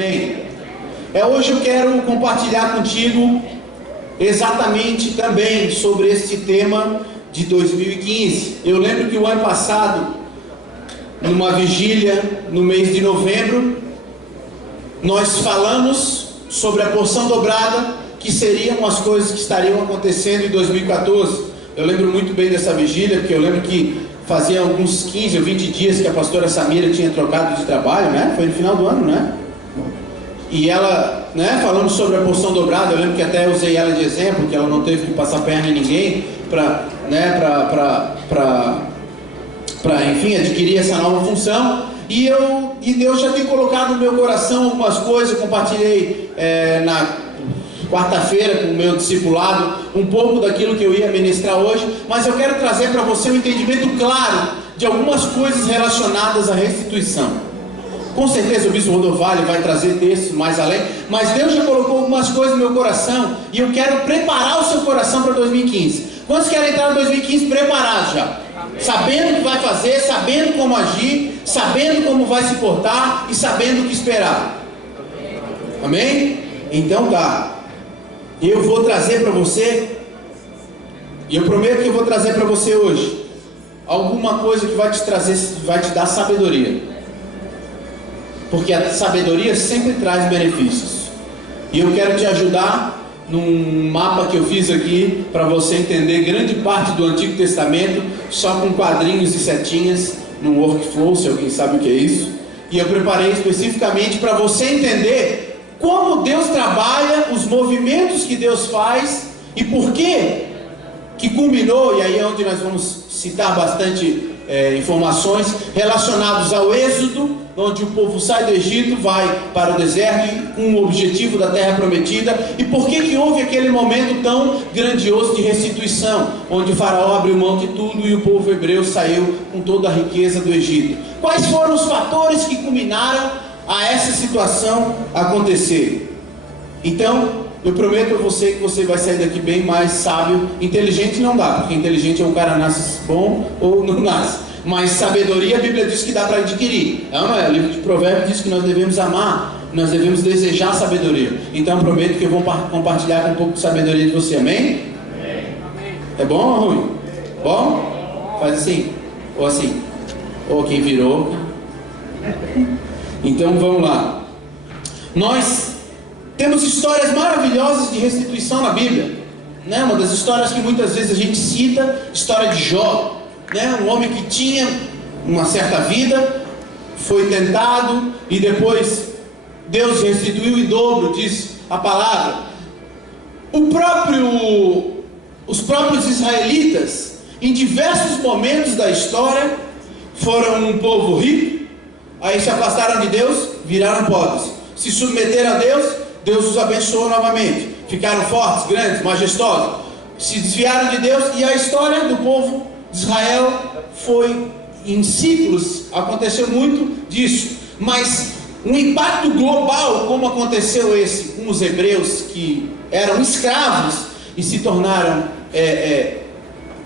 Amém. Hoje eu quero compartilhar contigo exatamente também sobre este tema de 2015. Eu lembro que o ano passado, numa vigília no mês de novembro, nós falamos sobre a porção dobrada, que seriam as coisas que estariam acontecendo em 2014. Eu lembro muito bem dessa vigília, porque eu lembro que fazia alguns 15 ou 20 dias que a pastora Samira tinha trocado de trabalho, né? Foi no final do ano, né? E ela, né, falando sobre a porção dobrada, eu lembro que até usei ela de exemplo, que ela não teve que passar perna em ninguém para enfim, adquirir essa nova função. E Deus já tem colocado no meu coração algumas coisas. Eu compartilhei na quarta-feira com o meu discipulado um pouco daquilo que eu ia ministrar hoje, mas eu quero trazer para você um entendimento claro de algumas coisas relacionadas à restituição. Com certeza o Bispo Rodovalho vai trazer textos mais além, mas Deus já colocou algumas coisas no meu coração e eu quero preparar o seu coração para 2015. Quantos querem entrar em 2015 preparados já? Sabendo o que vai fazer, sabendo como agir, sabendo como vai se portar e sabendo o que esperar. Amém? Então tá. Eu vou trazer para você, e eu prometo que eu vou trazer para você hoje alguma coisa que vai te trazer, vai te dar sabedoria. Porque a sabedoria sempre traz benefícios. E eu quero te ajudar num mapa que eu fiz aqui, para você entender grande parte do Antigo Testamento, só com quadrinhos e setinhas, num workflow, se alguém sabe o que é isso. E eu preparei especificamente para você entender como Deus trabalha, os movimentos que Deus faz, e por que culminou, e aí é onde nós vamos citar bastante informações relacionadas ao êxodo, onde o povo sai do Egito, vai para o deserto com o objetivo da terra prometida. E por que houve aquele momento tão grandioso de restituição, onde o faraó abriu mão de tudo e o povo hebreu saiu com toda a riqueza do Egito? Quais foram os fatores que culminaram a essa situação acontecer? Então, eu prometo a você que você vai sair daqui bem mais sábio. Inteligente não dá, porque inteligente é um cara nasce bom ou não nasce. Mas sabedoria, a Bíblia diz que dá para adquirir. Não é? O livro de Provérbios diz que nós devemos amar, nós devemos desejar sabedoria. Então eu prometo que eu vou compartilhar com um pouco de sabedoria de você. Amém? Amém. É bom ou ruim? Bom? Faz assim. Ou assim. Ou quem virou. Então vamos lá. Nós temos histórias maravilhosas de restituição na Bíblia, né? Uma das histórias que muitas vezes a gente cita, história de Jó, né? Um homem que tinha uma certa vida, foi tentado e depois Deus restituiu em dobro, diz a palavra. Os próprios israelitas, em diversos momentos da história, foram um povo rico, aí se afastaram de Deus, viraram pobres, se submeteram a Deus, Deus os abençoou novamente, ficaram fortes, grandes, majestosos, se desviaram de Deus, e a história do povo de Israel foi em ciclos, aconteceu muito disso. Mas um impacto global, como aconteceu esse com os hebreus, que eram escravos e se tornaram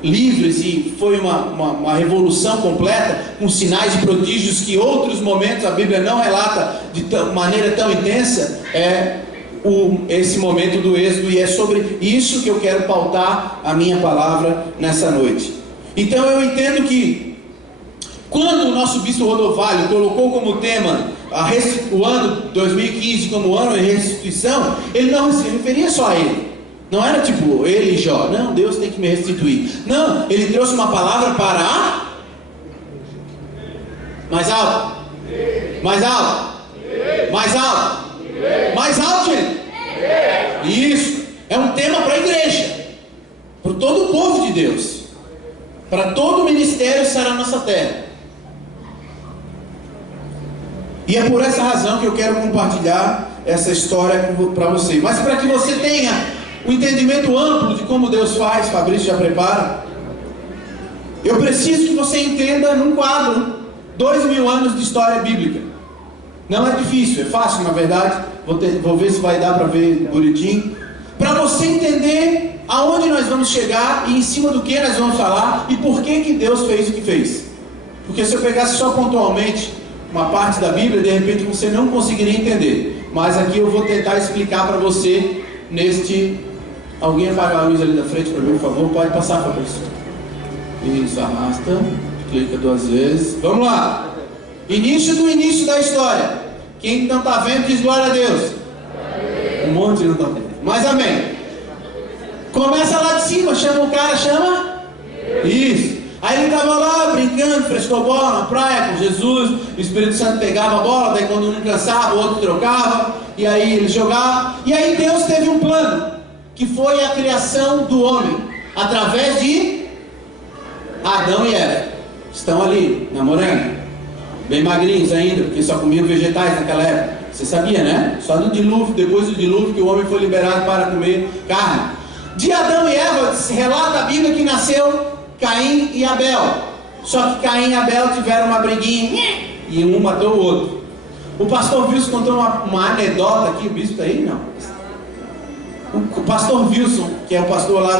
livres, e foi uma revolução completa, com sinais e prodígios que outros momentos a Bíblia não relata de maneira tão intensa, esse momento do êxodo, e é sobre isso que eu quero pautar a minha palavra nessa noite. Então eu entendo que quando o nosso Bispo Rodovalho colocou como tema o ano 2015 como ano de restituição, ele não se referia só a ele. Não era tipo ele e Jó, não, Deus tem que me restituir. Não, ele trouxe uma palavra para mais alto, mais alto, mais alto, mais alto, gente. Isso é um tema para a igreja, para todo o povo de Deus, para todo o ministério estar na nossa terra. E é por essa razão que eu quero compartilhar essa história para você. Mas para que você tenha o entendimento amplo de como Deus faz, Fabrício já prepara, eu preciso que você entenda num quadro 2000 anos de história bíblica. Não é difícil, é fácil na verdade. Vou ver se vai dar para ver bonitinho, para você entender aonde nós vamos chegar e em cima do que nós vamos falar e por que Deus fez o que fez. Porque se eu pegasse só pontualmente uma parte da Bíblia, de repente você não conseguiria entender. Mas aqui eu vou tentar explicar para você neste... Alguém apaga a luz ali da frente para mim, por favor? Pode passar, Fabrício. Isso, arrasta, clica 2 vezes. Vamos lá. Início da história. Quem não está vendo diz glória a Deus. Um monte não está vendo. Mas amém. Começa lá de cima, chama o cara, chama? Isso. Aí ele estava lá brincando, frescou bola na praia com Jesus. O Espírito Santo pegava a bola, daí quando um cansava, o outro trocava. E aí ele jogava. E aí Deus teve um plano, que foi a criação do homem, através de Adão e Eva. Estão ali, namorando, bem magrinhos ainda, porque só comiam vegetais naquela época. Você sabia, né? Só no dilúvio, depois do dilúvio, que o homem foi liberado para comer carne. De Adão e Eva, relata a Bíblia que nasceu Caim e Abel. Só que Caim e Abel tiveram uma briguinha, e um matou o outro. O pastor Wilson contou uma anedota aqui. O bispo está aí? Não. O pastor Wilson, que é o pastor lá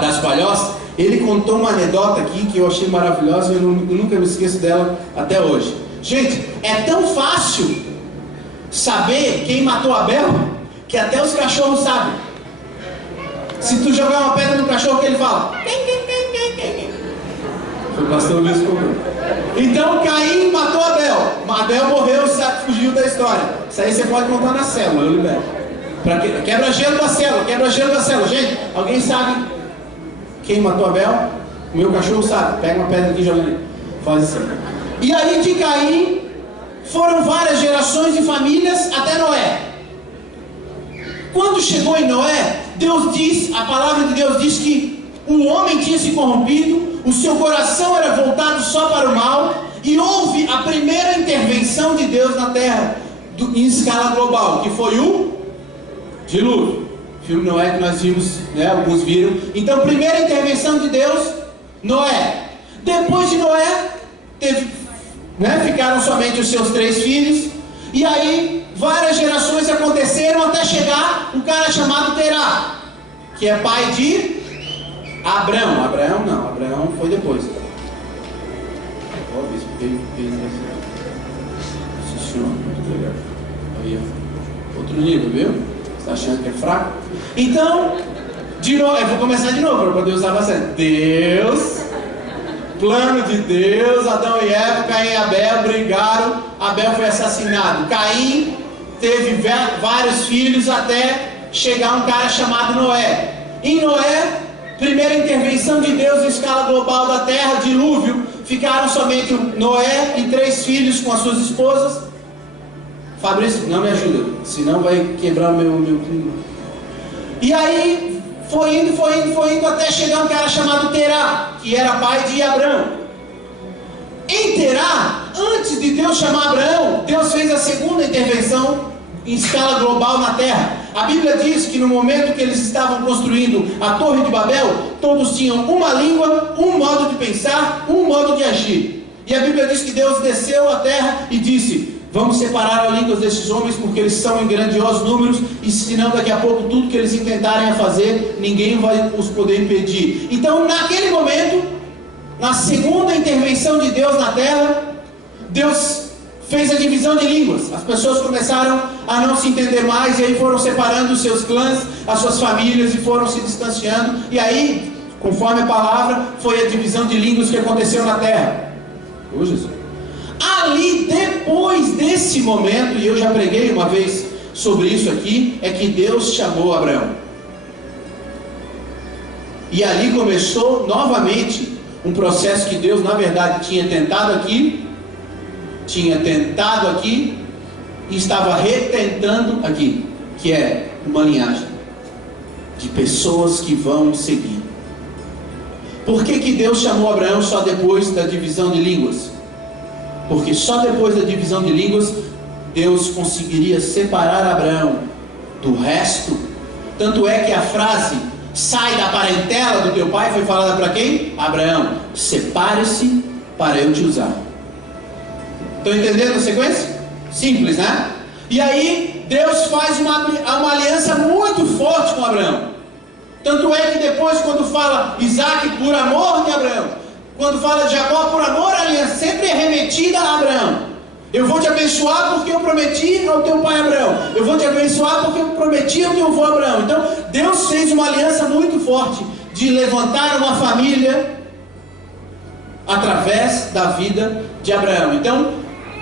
das Palhoças, ele contou uma anedota aqui que eu achei maravilhosa e eu nunca me esqueço dela até hoje. Gente, é tão fácil saber quem matou Abel que até os cachorros sabem. Se tu jogar uma pedra no cachorro, que ele fala? Foi o pastor Wilson que contou. Então Caim matou Abel. Abel morreu, fugiu da história. Isso aí você pode contar na célula, eu libero. Quebra-gelo da célula, quebra-gelo da célula. Gente, alguém sabe quem matou Abel? O meu cachorro sabe. Pega uma pedra aqui e joga ali. Faz assim. E aí de Caim foram várias gerações e famílias até Noé. Quando chegou em Noé, Deus diz, a palavra de Deus diz que o homem tinha se corrompido, o seu coração era voltado só para o mal, e houve a primeira intervenção de Deus na terra, em escala global, que foi o dilúvio. O filme Noé que nós vimos, né, alguns viram. Então, primeira intervenção de Deus, Noé. Depois de Noé, ficaram somente os seus 3 filhos. E aí, várias gerações aconteceram até chegar um cara chamado Terá, que é pai de Abrão. Abraão foi depois. Outro nível, viu? Está achando que é fraco? Então, eu vou começar de novo para poder usar bastante. Deus, plano de Deus, Adão e Eva, Caim e Abel brigaram, Abel foi assassinado. Caim teve vários filhos até chegar um cara chamado Noé. Em Noé, primeira intervenção de Deus em escala global da terra, dilúvio. Ficaram somente Noé e 3 filhos com as suas esposas. Fabrício, não me ajuda, senão vai quebrar o meu clima. E aí, foi indo até chegar um cara chamado Terá, que era pai de Abrão. Em Terá, antes de Deus chamar Abraão, Deus fez a segunda intervenção em escala global na terra. A Bíblia diz que no momento que eles estavam construindo a Torre de Babel, todos tinham uma língua, um modo de pensar, um modo de agir. E a Bíblia diz que Deus desceu à terra e disse: vamos separar as línguas desses homens, porque eles são em grandiosos números, e senão daqui a pouco tudo que eles intentarem a fazer, ninguém vai os poder impedir. Então, naquele momento, na segunda intervenção de Deus na terra, Deus fez a divisão de línguas. As pessoas começaram a não se entender mais, e aí foram separando os seus clãs, as suas famílias, e foram se distanciando. E aí, conforme a palavra, foi a divisão de línguas que aconteceu na terra. Ô Jesus! Ali, depois desse momento, e eu já preguei uma vez sobre isso aqui, é que Deus chamou Abraão. E ali começou novamente um processo que Deus, na verdade, tinha tentado aqui, e estava retentando aqui, que é uma linhagem de pessoas que vão seguir. Por que Deus chamou Abraão só depois da divisão de línguas? Porque só depois da divisão de línguas Deus conseguiria separar Abraão do resto. Tanto é que a frase "sai da parentela do teu pai" foi falada para quem? Abraão. Separe-se para eu te usar. Estão entendendo a sequência? Simples, né? E aí Deus faz uma aliança muito forte com Abraão. Tanto é que depois, quando fala Isaac, por amor de Abraão, quando fala de Jacó, por amor à aliança, sempre é remetida a Abraão. Eu vou te abençoar porque eu prometi ao teu pai Abraão. Eu vou te abençoar porque eu prometi ao teu avô Abraão. Então, Deus fez uma aliança muito forte de levantar uma família através da vida de Abraão. Então,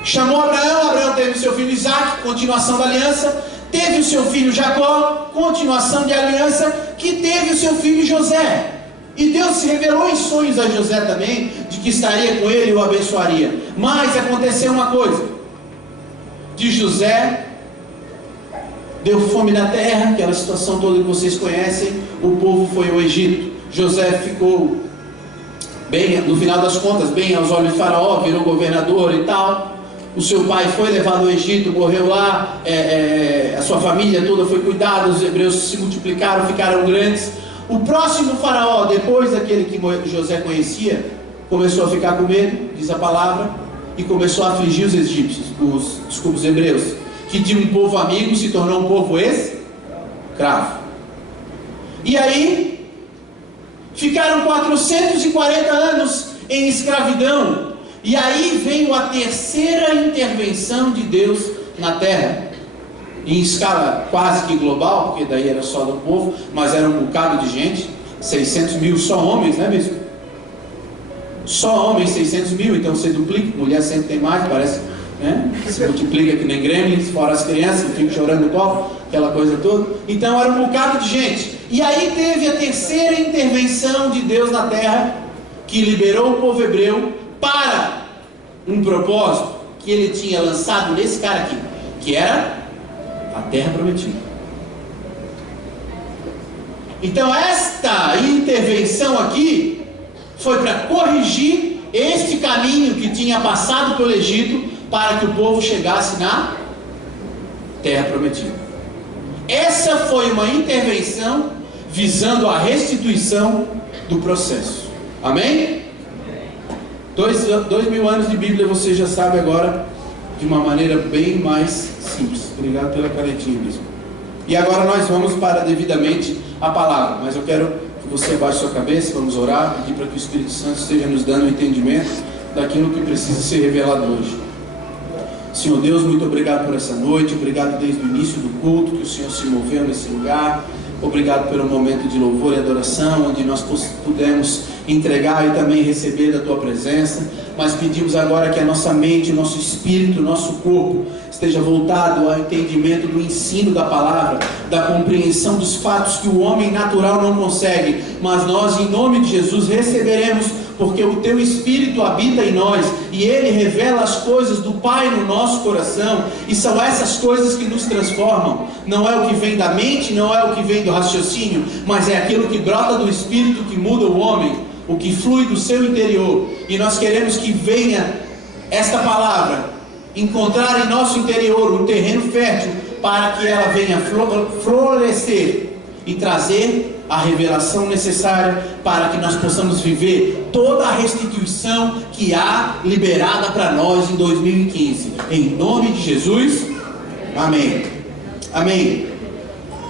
chamou Abraão, Abraão teve seu filho Isaac, continuação da aliança. Teve o seu filho Jacó, continuação de aliança, que teve o seu filho José. E Deus se revelou em sonhos a José também, de que estaria com ele e o abençoaria. Mas aconteceu uma coisa: de José deu fome na terra, aquela situação toda que vocês conhecem, o povo foi ao Egito. José ficou bem, no final das contas, bem aos olhos de Faraó, virou governador e tal. O seu pai foi levado ao Egito, morreu lá, a sua família toda foi cuidada, os hebreus se multiplicaram, ficaram grandes. O próximo faraó, depois daquele que José conhecia, começou a ficar com medo, diz a palavra, e começou a afligir os egípcios, os hebreus, que de um povo amigo se tornou um povo escravo. E aí, ficaram 440 anos em escravidão. E aí veio a terceira intervenção de Deus na terra, em escala quase que global, porque daí era só do povo, mas era um bocado de gente, 600 mil só homens, né mesmo? Só homens 600 mil, então você duplica, mulher sempre tem mais, parece, né? Se multiplica que nem gremlins, fora as crianças, ficam chorando no colo, aquela coisa toda. Então era um bocado de gente. E aí teve a terceira intervenção de Deus na terra, que liberou o povo hebreu para um propósito que ele tinha lançado nesse cara aqui, que era a terra prometida. Então esta intervenção aqui foi para corrigir este caminho que tinha passado pelo Egito, para que o povo chegasse na terra prometida. Essa foi uma intervenção visando a restituição do processo. Amém? 2000 anos de Bíblia você já sabe agora de uma maneira bem mais simples. Obrigado pela canetinha mesmo. E agora nós vamos para devidamente a palavra. Mas eu quero que você abaixe sua cabeça, vamos orar, pedir para que o Espírito Santo esteja nos dando o entendimento daquilo que precisa ser revelado hoje. Senhor Deus, muito obrigado por essa noite, obrigado desde o início do culto, que o Senhor se moveu nesse lugar. Obrigado pelo momento de louvor e adoração, onde nós pudemos entregar e também receber da Tua presença. Mas pedimos agora que a nossa mente, o nosso espírito, o nosso corpo esteja voltado ao entendimento do ensino da palavra, da compreensão dos fatos que o homem natural não consegue. Mas nós, em nome de Jesus, receberemos, porque o Teu Espírito habita em nós e Ele revela as coisas do Pai no nosso coração, e são essas coisas que nos transformam. Não é o que vem da mente, não é o que vem do raciocínio, mas é aquilo que brota do Espírito que muda o homem, o que flui do seu interior. E nós queremos que venha esta palavra encontrar em nosso interior um terreno fértil, para que ela venha florescer e trazer a revelação necessária para que nós possamos viver toda a restituição que há liberada para nós em 2015. Em nome de Jesus, amém. Amém.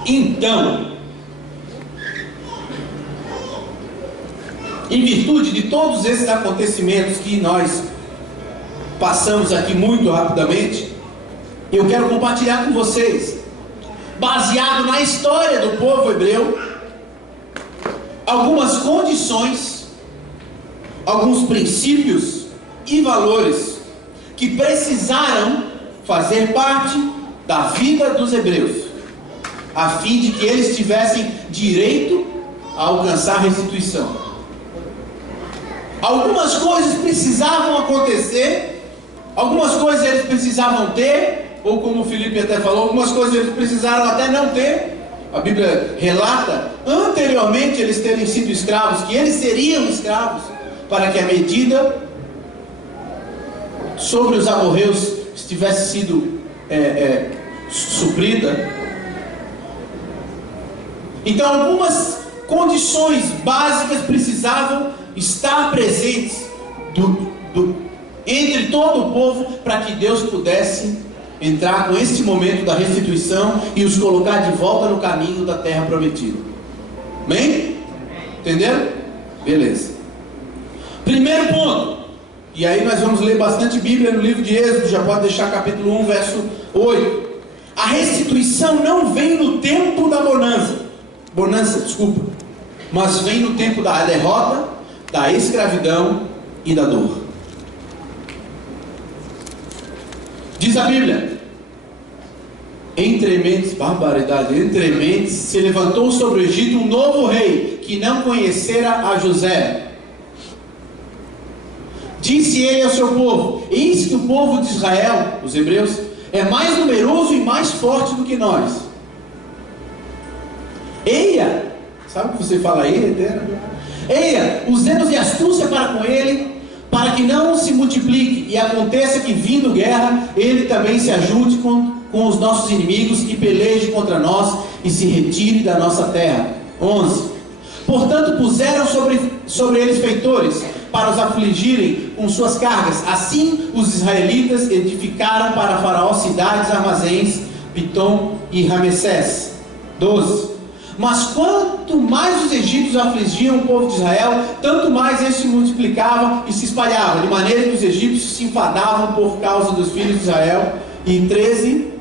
Então, em virtude de todos esses acontecimentos que nós passamos aqui muito rapidamente, eu quero compartilhar com vocês, baseado na história do povo hebreu, algumas condições, alguns princípios e valores que precisaram fazer parte da vida dos hebreus, a fim de que eles tivessem direito a alcançar restituição. Algumas coisas precisavam acontecer, algumas coisas eles precisavam ter, ou como o Felipe até falou, algumas coisas eles precisaram até não ter. A Bíblia relata anteriormente eles terem sido escravos, que eles seriam escravos, para que a medida sobre os amorreus tivesse sido suprida. Então algumas condições básicas precisavam estar presentes entre todo o povo, para que Deus pudesse entrar com este momento da restituição e os colocar de volta no caminho da terra prometida. Amém? Entenderam? Beleza. Primeiro ponto, e aí nós vamos ler bastante Bíblia no livro de Êxodo, já pode deixar capítulo 1, verso 8. A restituição não vem no tempo da bonança, mas vem no tempo da derrota, da escravidão e da dor. Diz a Bíblia: entre mentes se levantou sobre o Egito um novo rei, que não conhecera a José. Disse ele ao seu povo: eis que o povo de Israel, os hebreus, é mais numeroso e mais forte do que nós. Eia, sabe o que você fala aí, eterno? Eia, usemos de astúcia para com ele, para que não se multiplique, e aconteça que, vindo guerra, ele também se ajunte com os nossos inimigos, e peleje contra nós, e se retire da nossa terra. 11. Portanto, puseram sobre eles feitores, para os afligirem com suas cargas. Assim, os israelitas edificaram para Faraó cidades, armazéns, Pitom e Ramessés. 12. Mas quanto mais os egípcios afligiam o povo de Israel, tanto mais eles se multiplicavam e se espalhavam, de maneira que os egípcios se enfadavam por causa dos filhos de Israel. E 13.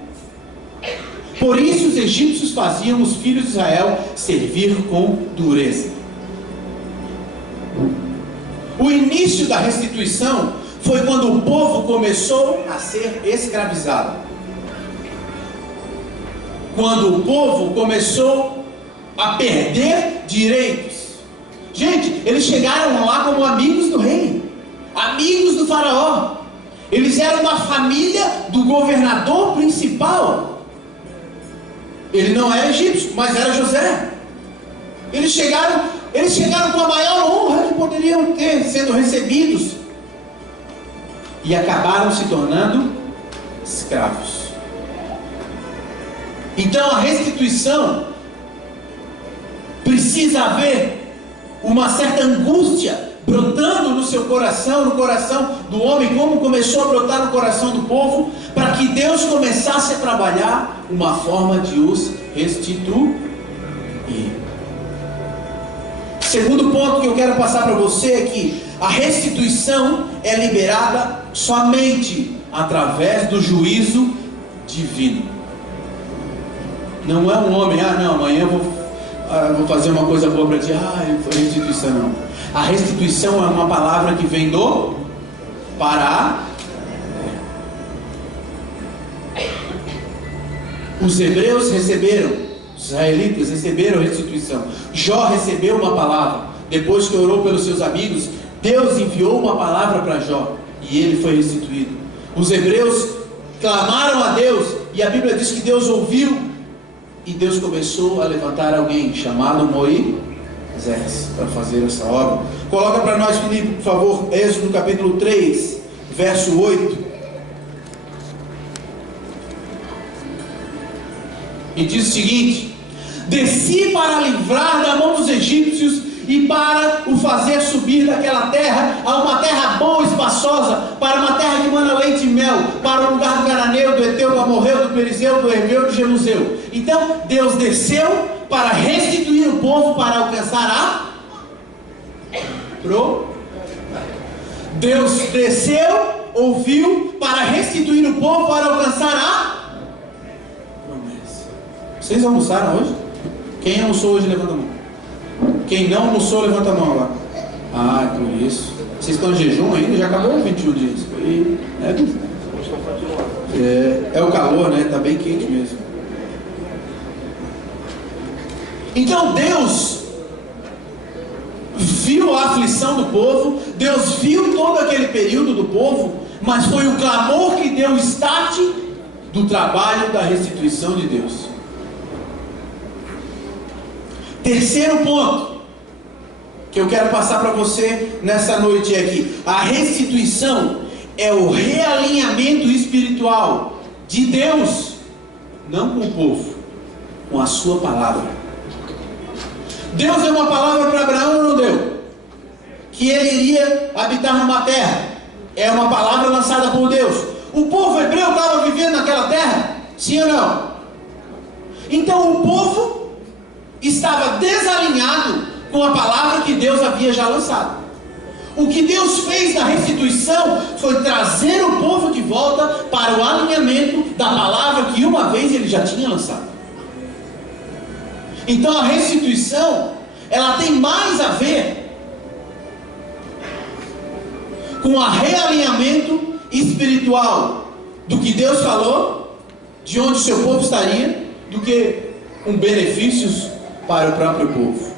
Por isso os egípcios faziam os filhos de Israel servir com dureza. O início da restituição foi quando o povo começou a ser escravizado. Quando o povo começou a perder direitos. Gente, eles chegaram lá como amigos do rei, amigos do faraó. Eles eram da família do governador principal. Ele não era egípcio, mas era José. Eles chegaram com a maior honra que poderiam ter, sendo recebidos, e acabaram se tornando escravos. Então a restituição precisa haver uma certa angústia brotando no seu coração, no coração do homem, como começou a brotar no coração do povo, para que Deus começasse a trabalhar uma forma de os restituir. Segundo ponto que eu quero passar para você é que a restituição é liberada somente através do juízo divino. Não é um homem, amanhã eu vou fazer uma coisa boa para ti, foi restituição. Não. A restituição é uma palavra que vem do para. Os hebreus receberam, os israelitas receberam restituição. Jó recebeu uma palavra, depois que orou pelos seus amigos, Deus enviou uma palavra para Jó, e ele foi restituído. Os hebreus clamaram a Deus, e a Bíblia diz que Deus ouviu, e Deus começou a levantar alguém chamado Moisés para fazer essa obra. Coloca para nós, Felipe, por favor, Êxodo capítulo 3, verso 8. E diz o seguinte: desci para livrar da mão dos egípcios e para o fazer subir daquela terra a uma terra boa e espaçosa, para uma terra que mana leite e mel, para o lugar do Cananeu, do Eteu, do Amorreu, do Perizeu, do Heveu e do Jebuseu. Então Deus desceu para restituir o povo, para alcançar Deus desceu, ouviu, para restituir o povo, para alcançar a promessa. Vocês almoçaram hoje? Quem almoçou hoje, levanta a mão. Quem não almoçou, levanta a mão lá. É por isso. Vocês estão em jejum ainda? Já acabou os 21 dias. É o calor, né? Está bem quente mesmo. Então Deus viu a aflição do povo, Deus viu todo aquele período do povo, mas foi o clamor que deu o start do trabalho da restituição de Deus. Terceiro ponto que eu quero passar para você nessa noite é que a restituição é o realinhamento espiritual de Deus, não com o povo, com a sua palavra. Deus deu uma palavra para Abraão ou não deu? Que ele iria habitar numa terra. É uma palavra lançada por Deus. O povo hebreu estava vivendo naquela terra? Sim ou não? Então o povo estava desalinhado com a palavra que Deus havia já lançado. O que Deus fez na restituição foi trazer o povo de volta para o alinhamento da palavra que uma vez ele já tinha lançado. Então a restituição, ela tem mais a ver com o realinhamento espiritual do que Deus falou, de onde seu povo estaria, do que com benefícios para o próprio povo.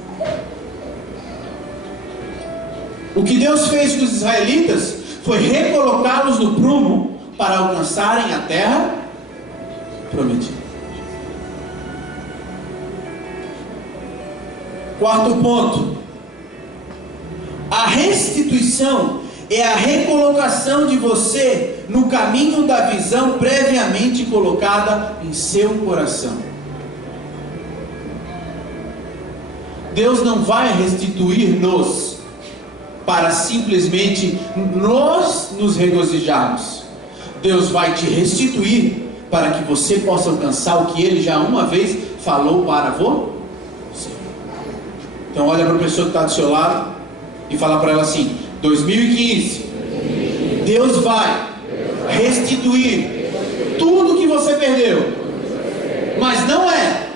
O que Deus fez com os israelitas foi recolocá-los no prumo para alcançarem a terra prometida. Quarto ponto: a restituição é a recolocação de você no caminho da visão previamente colocada em seu coração. Deus não vai restituir-nos para simplesmente nós nos regozijarmos. Deus vai te restituir para que você possa alcançar o que Ele já uma vez falou para você. Então olha para a pessoa que está do seu lado e fala para ela assim: 2015, Deus vai restituir tudo que você perdeu, mas não é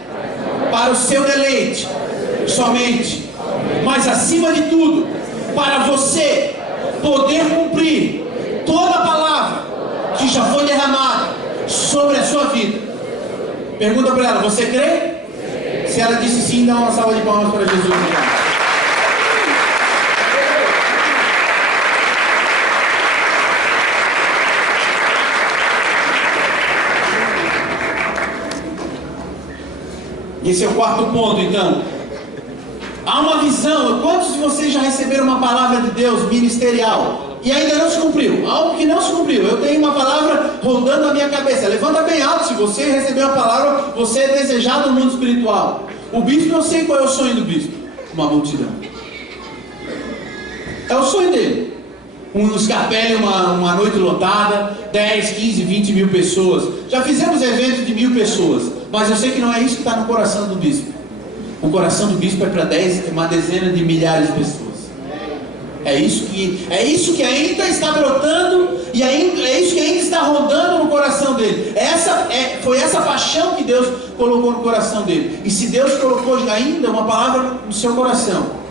para o seu deleite somente, mas acima de tudo, para você poder cumprir toda a palavra que já foi derramada sobre a sua vida. Pergunta para ela: você crê? Se ela disse sim, dá uma salva de palmas para Jesus. Esse é o quarto ponto, então. Há uma visão. Quantos de vocês já receberam uma palavra de Deus ministerial e ainda não se cumpriu? Algo que não se cumpriu. Eu tenho uma palavra rondando na minha cabeça. Levanta bem alto se você recebeu uma palavra. Você é desejado no mundo espiritual. O bispo, eu sei qual é o sonho do bispo: uma multidão. É o sonho dele. Um escapele, uma noite lotada, 10, 15, 20 mil pessoas. Já fizemos eventos de 1000 pessoas, mas eu sei que não é isso que está no coração do bispo. O coração do bispo é para uma dezena de milhares de pessoas. É isso que ainda está brotando, e é isso que ainda está rondando no coração dele. Foi essa paixão que Deus colocou no coração dele. E se Deus colocou ainda uma palavra no seu coração,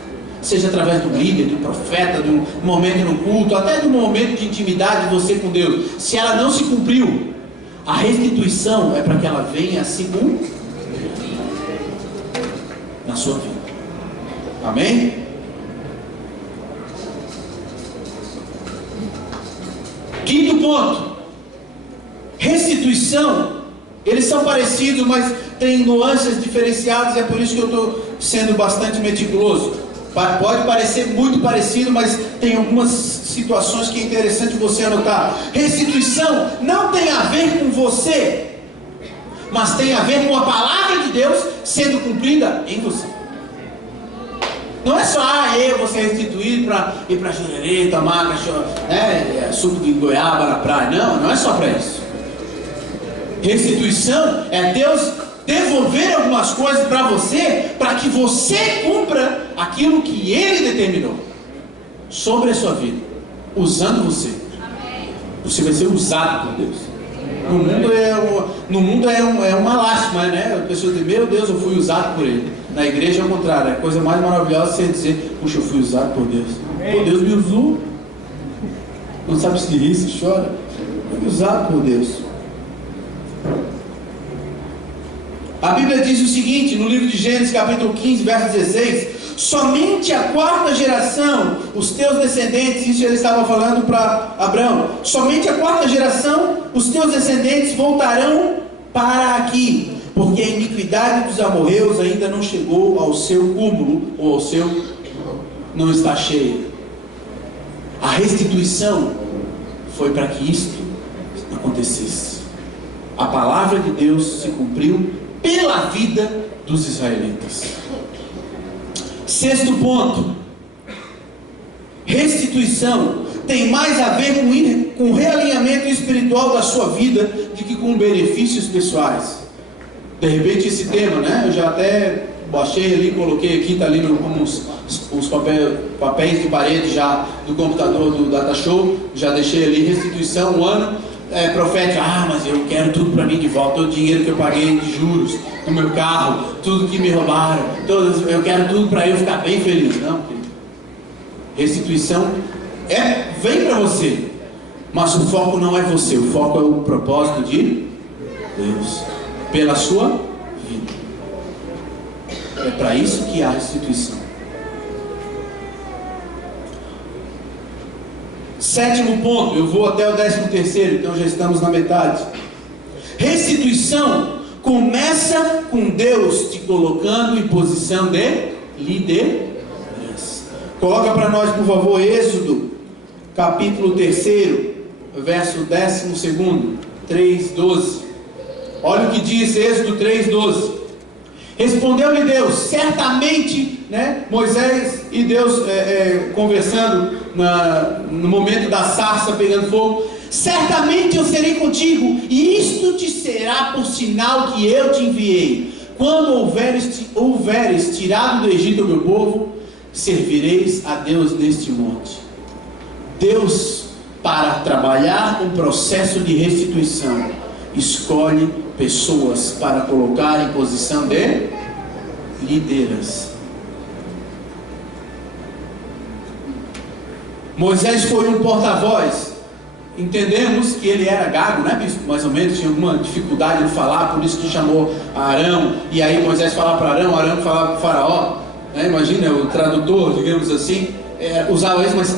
seja através do líder, do profeta, do momento no culto, até do momento de intimidade de você com Deus, se ela não se cumpriu, a restituição é para que ela venha a se cumprir na sua vida. Amém? Quinto ponto: restituição. Eles são parecidos, mas tem nuances diferenciadas, e é por isso que eu estou sendo bastante meticuloso. Pode parecer muito parecido, mas tem algumas situações que é interessante você anotar. Restituição não tem a ver com você, mas tem a ver com a palavra de Deus sendo cumprida em você. Não é só eu vou ser restituído para ir para Jurerê, tomar suco de goiaba na praia. Não é só para isso. Restituição é Deus devolver algumas coisas para você, para que você cumpra aquilo que Ele determinou sobre a sua vida, usando você. Você vai ser usado por Deus. No mundo é uma lástima, né? A pessoa diz: meu Deus, eu fui usado por Ele. Na igreja é o contrário. É a coisa mais maravilhosa você dizer: puxa, eu fui usado por Deus. Pô, Deus me usou. Não sabe se ri, se chora. Fui usado por Deus. A Bíblia diz o seguinte, no livro de Gênesis capítulo 15, verso 16: somente a quarta geração, os teus descendentes, isso ele estava falando para Abraão, somente a quarta geração, os teus descendentes voltarão para aqui, porque a iniquidade dos amorreus ainda não chegou ao seu cúmulo, ou ao seu, não está cheia. A restituição foi para que isto acontecesse. A palavra de Deus se cumpriu pela vida dos israelitas. Sexto ponto: restituição tem mais a ver com o realinhamento espiritual da sua vida do que com benefícios pessoais. De repente esse tema, né? Eu já até baixei ali, coloquei aqui, está ali como os papéis de parede já do computador do Data Show, já deixei ali, restituição, um ano profético. Mas eu quero tudo para mim de volta, todo o dinheiro que eu paguei de juros do meu carro, tudo que me roubaram, eu quero tudo para eu ficar bem feliz. Não, querido. Restituição vem para você, mas o foco não é você, o foco é o propósito de Deus pela sua vida. É para isso que há restituição. 7º ponto, eu vou até o 13º, então já estamos na metade. Restituição começa com Deus te colocando em posição de liderança. Coloca para nós, por favor, Êxodo, capítulo 3, verso 12, 3:12. Olha o que diz Êxodo 3:12. Respondeu-lhe Deus, certamente, Moisés e Deus conversando no momento da sarça pegando fogo, certamente eu serei contigo, e isto te será por sinal que eu te enviei. Quando houveres tirado do Egito o meu povo, servireis a Deus neste monte. Deus, para trabalhar um processo de restituição, escolhe pessoas para colocar em posição de liderança. Moisés foi um porta-voz. Entendemos que ele era gago, né, bispo? Mais ou menos, tinha alguma dificuldade de falar, por isso que chamou Arão. E aí Moisés falava para Arão, Arão falava para o faraó, imagina, o tradutor, digamos assim, usava isso, mas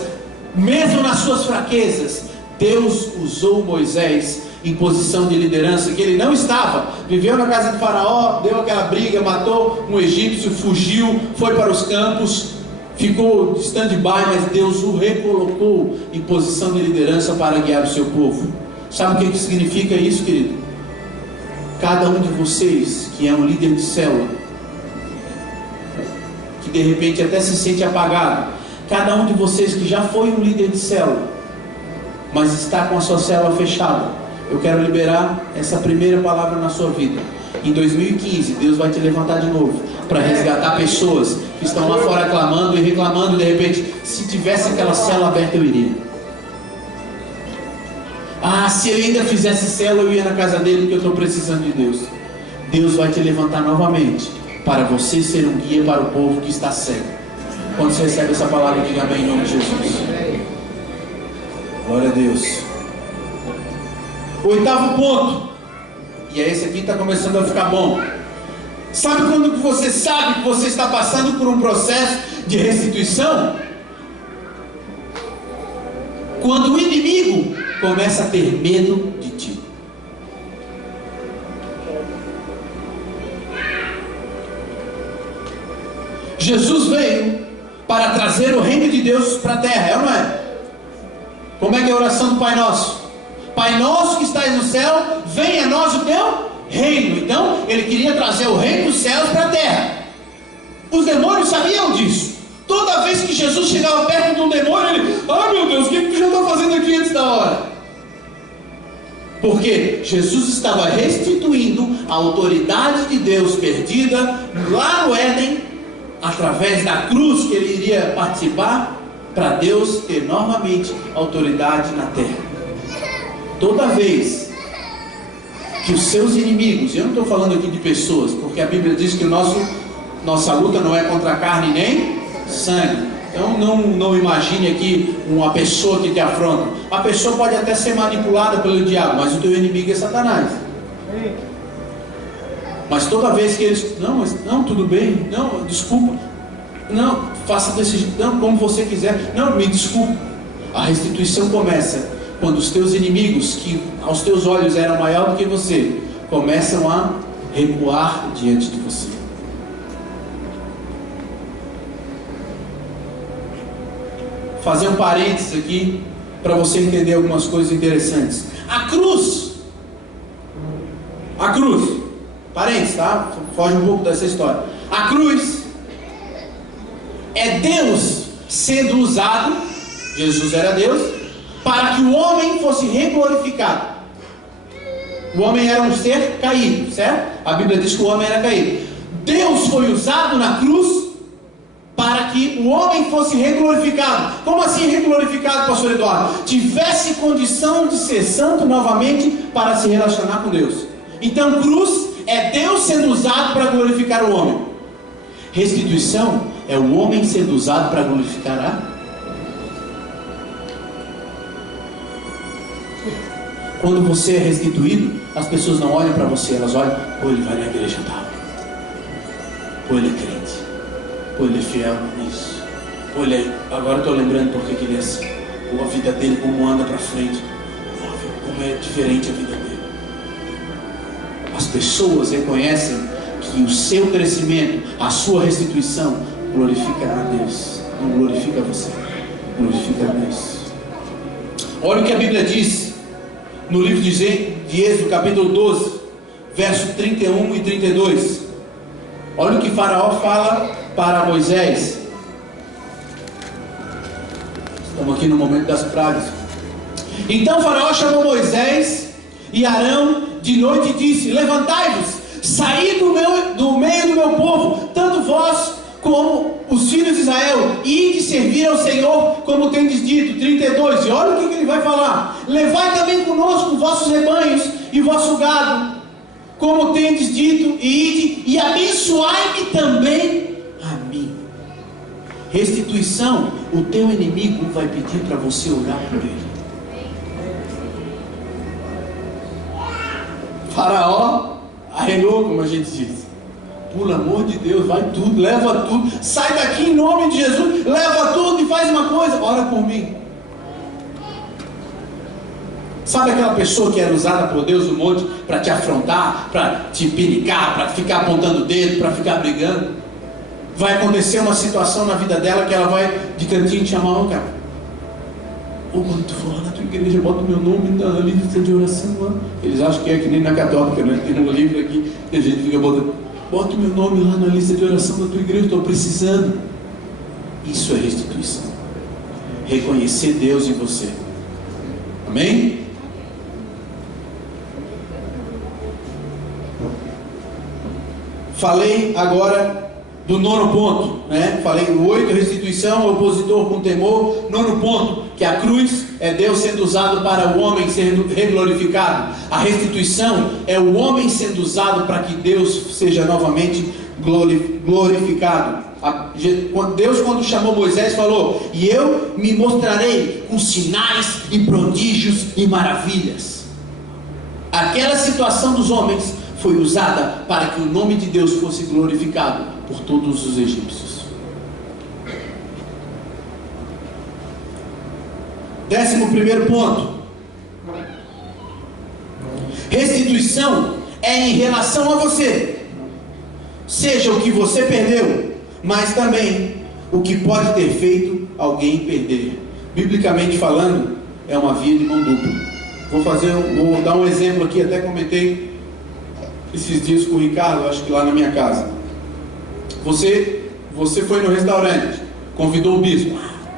mesmo nas suas fraquezas, Deus usou Moisés em posição de liderança, que ele não estava, viveu na casa de faraó, deu aquela briga, matou um egípcio, fugiu, foi para os campos, ficou de stand-by, mas Deus o recolocou em posição de liderança para guiar o seu povo. Sabe o que significa isso, querido? Cada um de vocês que é um líder de célula, que de repente até se sente apagado, cada um de vocês que já foi um líder de célula, mas está com a sua célula fechada, eu quero liberar essa primeira palavra na sua vida. Em 2015, Deus vai te levantar de novo para resgatar pessoas que estão lá fora clamando e reclamando. De repente, se tivesse aquela célula aberta, eu iria. Se ele ainda fizesse célula, eu ia na casa dele, porque eu estou precisando de Deus. Deus vai te levantar novamente para você ser um guia para o povo que está cego. Quando você recebe essa palavra, diga amém em nome de Jesus. Glória a Deus. 8º ponto, e esse aqui está começando a ficar bom. Sabe quando você sabe que você está passando por um processo de restituição? Quando o inimigo começa a ter medo de ti. Jesus veio para trazer o reino de Deus para a terra, é ou não é? Como é que é a oração do Pai Nosso? Pai nosso que estás no céu, venha a nós o teu reino. Então, ele queria trazer o reino dos céus para a terra. Os demônios sabiam disso. Toda vez que Jesus chegava perto de um demônio, ele, meu Deus, o que tu já está fazendo aqui antes da hora? Porque Jesus estava restituindo a autoridade de Deus perdida lá no Éden, através da cruz que ele iria participar, para Deus ter novamente autoridade na terra. Toda vez que os seus inimigos, eu não estou falando aqui de pessoas, porque a Bíblia diz que nossa luta não é contra carne nem sangue. Então não imagine aqui uma pessoa que te afronta. A pessoa pode até ser manipulada pelo diabo, mas o teu inimigo é Satanás. Mas toda vez que eles, não, tudo bem, não, desculpa, não, faça desse jeito, não, como você quiser, não, me desculpe. A restituição começa quando os teus inimigos, que aos teus olhos eram maior do que você, começam a recuar diante de você. Fazer um parênteses aqui para você entender algumas coisas interessantes. A cruz, parênteses, tá? Foge um pouco dessa história. A cruz é Deus sendo usado, Jesus era Deus, para que o homem fosse reglorificado. O homem era um ser caído, certo? A Bíblia diz que o homem era caído. Deus foi usado na cruz para que o homem fosse reglorificado. Como assim reglorificado, pastor Eduardo? Tivesse condição de ser santo novamente para se relacionar com Deus. Então cruz é Deus sendo usado para glorificar o homem. Restituição é o homem sendo usado para glorificar a... Quando você é restituído, as pessoas não olham para você, elas olham, pô, ele vai na igreja tal, pô, ele é crente, pô, ele é fiel nisso, pô, ele é... Agora eu estou lembrando porque que ele é assim, pô, a vida dele como anda para frente, pô, como é diferente a vida dele. As pessoas reconhecem que o seu crescimento, a sua restituição glorifica a Deus, não glorifica você, glorifica a Deus. Olha o que a Bíblia diz no livro de Êxodo, capítulo 12, verso 31 e 32. Olha o que Faraó fala para Moisés. Estamos aqui no momento das pragas. Então Faraó chamou Moisés e Arão de noite e disse: levantai-vos, saí do meio do meu povo, tanto vós como os filhos de Israel, e ide servir ao Senhor, como tendes dito. 32, e olha o que ele vai falar: levai também conosco vossos rebanhos e vosso gado, como tendes dito, e ide, e abençoai-me também a mim. Restituição, o teu inimigo vai pedir para você orar por ele. Faraó arregou, como a gente diz. Pelo amor de Deus, vai tudo, leva tudo, sai daqui em nome de Jesus, leva tudo e faz uma coisa, ora por mim. Sabe aquela pessoa que era usada por Deus no monte para te afrontar, para te pinicar, para ficar apontando o dedo, para ficar brigando? Vai acontecer uma situação na vida dela que ela vai de cantinho te chamar, ó, cara, ou quando tu for lá na tua igreja, bota o meu nome na lista de oração lá. Eles acham que é que nem na católica, né? Tem um livro aqui, a gente fica botando, bota o meu nome lá na lista de oração da tua igreja, estou precisando. Isso é restituição. Reconhecer Deus em você. Amém? Falei agora do nono ponto, né? Falei o 8, restituição, opositor com temor. Nono ponto, que a cruz é Deus sendo usado para o homem sendo reglorificado. A restituição é o homem sendo usado para que Deus seja novamente glorificado. Deus, quando chamou Moisés, falou: e eu me mostrarei com sinais e prodígios e maravilhas. Aquela situação dos homens foi usada para que o nome de Deus fosse glorificado por todos os egípcios. 11º ponto: restituição é em relação a você, seja o que você perdeu, mas também o que pode ter feito alguém perder. Biblicamente falando, é uma via de mão dupla. Vou dar um exemplo aqui, até comentei esses dias com o Ricardo, acho que lá na minha casa. Você foi no restaurante, convidou o bispo,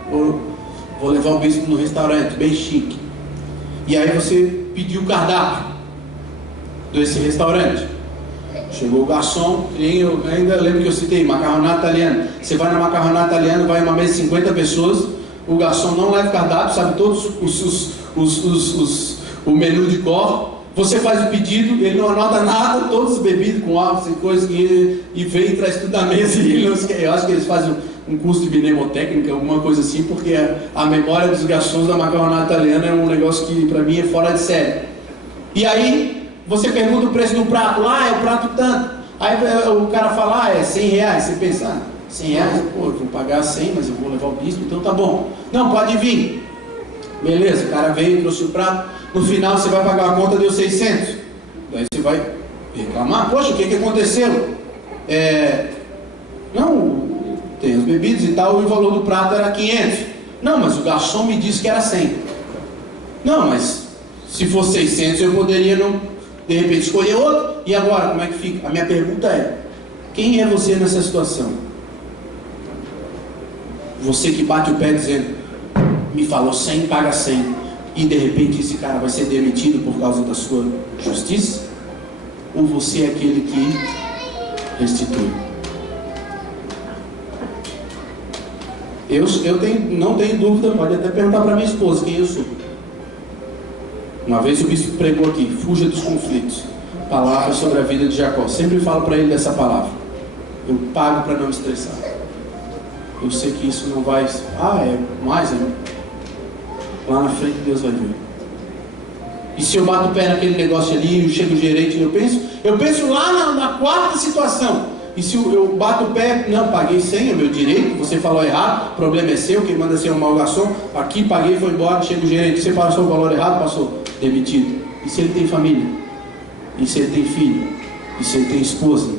vou levar o bispo no restaurante, bem chique. E aí você pediu o cardápio desse restaurante. Chegou o garçom, eu ainda lembro que eu citei, macarronada italiana. Você vai na macarronada italiana, vai em uma mesa de 50 pessoas, o garçom não leva o cardápio, sabe todos o menu de cor. Você faz o pedido, ele não anota nada, todas as bebidas com álcool e coisas, e vem e traz tudo da mesa. E ele não, eu acho que eles fazem um curso de mnemotécnica, alguma coisa assim, porque a memória dos garçons da macarronada italiana é um negócio que para mim é fora de série. E aí você pergunta o preço do prato, lá é o prato tanto. Aí o cara fala, é 100 reais. Você pensa, 100 reais, pô, eu vou pagar 100, mas eu vou levar o bispo, então tá bom. Não, pode vir. Beleza, o cara veio, trouxe o prato. No final você vai pagar a conta, deu 600. Daí você vai reclamar, poxa, o que aconteceu? Não, tem as bebidas e tal, e o valor do prato era 500. Não, mas o garçom me disse que era 100. Não, mas se for 600 eu poderia não, de repente escolher outro. E agora, como é que fica? A minha pergunta é: quem é você nessa situação? Você que bate o pé dizendo, me falou 100, paga 100, e de repente esse cara vai ser demitido por causa da sua justiça? Ou você é aquele que restitui. Eu não tenho dúvida, pode até perguntar para minha esposa quem eu sou. Uma vez o bispo pregou aqui: fuja dos conflitos. Palavra sobre a vida de Jacó. Sempre falo para ele dessa palavra. Eu pago para não me estressar. Eu sei que isso não vai... mais, né? Lá na frente Deus vai ver. E se eu bato o pé naquele negócio ali, chega o gerente, eu penso lá na quarta situação. E se eu bato o pé, não, paguei 100, é meu direito, você falou errado, o problema é seu, quem manda ser um mau garçom, aqui paguei, foi embora, chega o gerente, você passou o valor errado, passou, demitido. E se ele tem família? E se ele tem filho? E se ele tem esposa?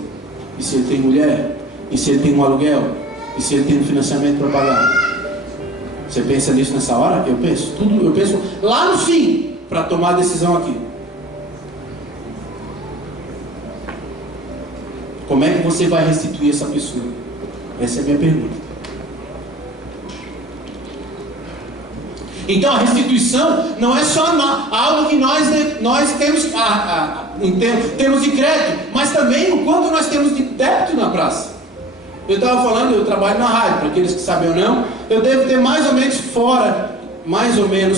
E se ele tem mulher? E se ele tem um aluguel? E se ele tem um financiamento para pagar? Você pensa nisso nessa hora? Eu penso lá no fim, para tomar a decisão aqui. Como é que você vai restituir essa pessoa? Essa é a minha pergunta. Então a restituição não é só algo que nós temos de crédito, mas também o quanto nós temos de débito na praça. Eu estava falando, eu trabalho na rádio, para aqueles que sabem ou não, eu devo ter mais ou menos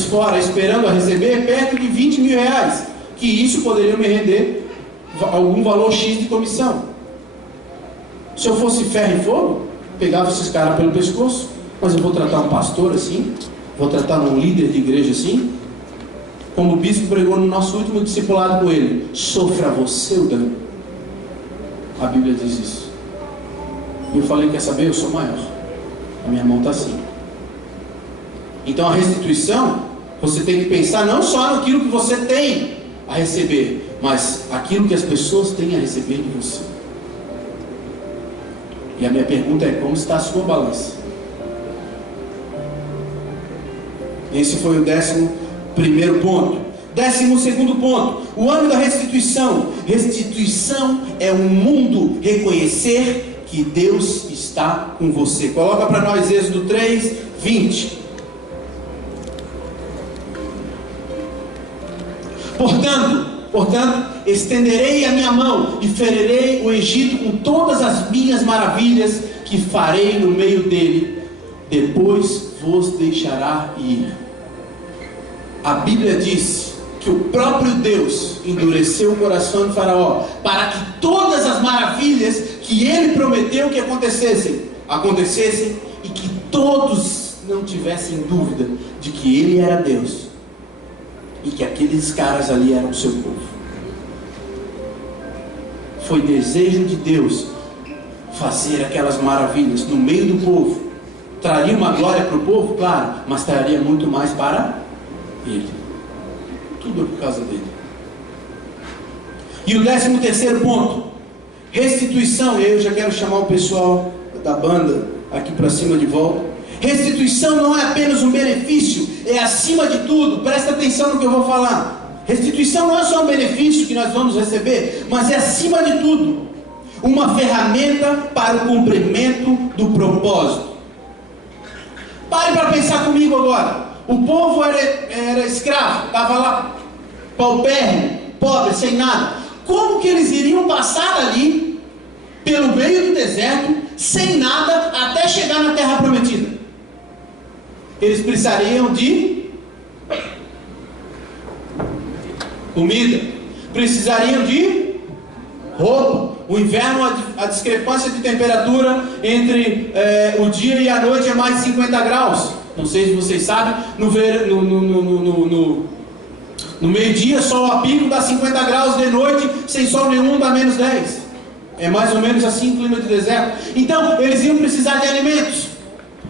fora, esperando a receber, perto de 20 mil reais, que isso poderia me render algum valor X de comissão. Se eu fosse ferro e fogo, pegava esses caras pelo pescoço. Mas eu vou tratar um pastor assim? Vou tratar um líder de igreja assim? Como o bispo pregou no nosso último discipulado com ele: sofra você o dano. A Bíblia diz isso. E eu falei: quer saber? Eu sou maior. A minha mão está assim. Então a restituição, você tem que pensar não só naquilo que você tem a receber, mas aquilo que as pessoas têm a receber de você. E a minha pergunta é: como está a sua balança? Esse foi o 11º ponto. 12º ponto: o ano da restituição. Restituição é um mundo reconhecer que Deus está com você. Coloca para nós Êxodo 3:20. Portanto, estenderei a minha mão e ferirei o Egito com todas as minhas maravilhas que farei no meio dele. Depois vos deixará ir. A Bíblia diz que o próprio Deus endureceu o coração de Faraó para que todas as maravilhas que ele prometeu que acontecessem e que todos não tivessem dúvida de que ele era Deus e que aqueles caras ali eram o seu povo. Foi desejo de Deus fazer aquelas maravilhas no meio do povo. Traria uma glória para o povo, claro, mas traria muito mais para ele. Tudo é por causa dele. E o 13º ponto: restituição. E aí eu já quero chamar o pessoal da banda aqui para cima de volta. Restituição não é apenas um benefício, é acima de tudo. Presta atenção no que eu vou falar. Restituição não é só um benefício que nós vamos receber, mas é acima de tudo uma ferramenta para o cumprimento do propósito. Pare para pensar comigo agora. O povo era escravo, estava lá paupérrimo, pobre, sem nada. Como que eles iriam passar ali pelo meio do deserto, sem nada, até chegar na terra prometida? Eles precisariam de comida, precisariam de roupa. O inverno, a discrepância de temperatura entre o dia e a noite é mais de 50 graus. Não sei se vocês sabem, no meio-dia, sol a pico dá 50 graus, de noite, sem sol nenhum, dá menos 10. É mais ou menos assim o clima de deserto. Então, eles iam precisar de alimentos.